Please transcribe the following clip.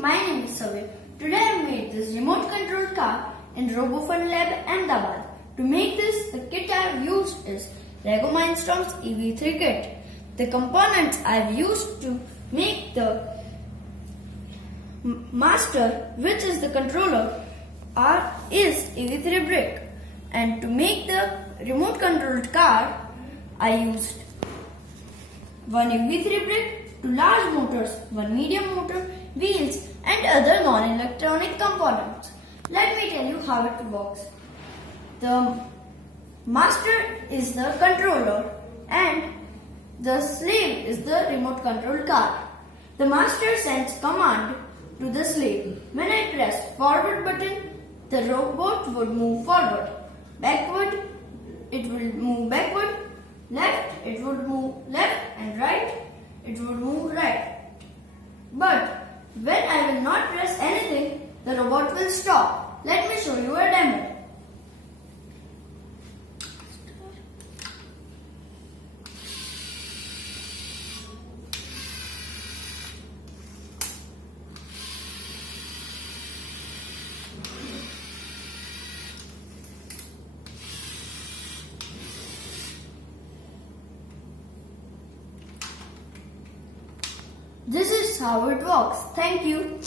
my name is Savya. Today I made this remote control car in Robofun Lab Ahmedabad. To make this, the kit I have used is Lego Mindstorm's EV3 kit. The components I have used to make the master, which is the controller, is EV3 brick. And to make the remote controlled car, I used one EV3 brick, two large motors, one medium motor, wheels and other non-electronic components. Let me tell you how it works. The master is the controller and the slave is the remote controlled car. The master sends command to the slave. When I press forward button, the robot would move forward. Backward, it will move backward. Left, it would move left, and right, it would move right. But when I will not press anything, the robot will stop. Let me show you a demo. This is how it works. Thank you.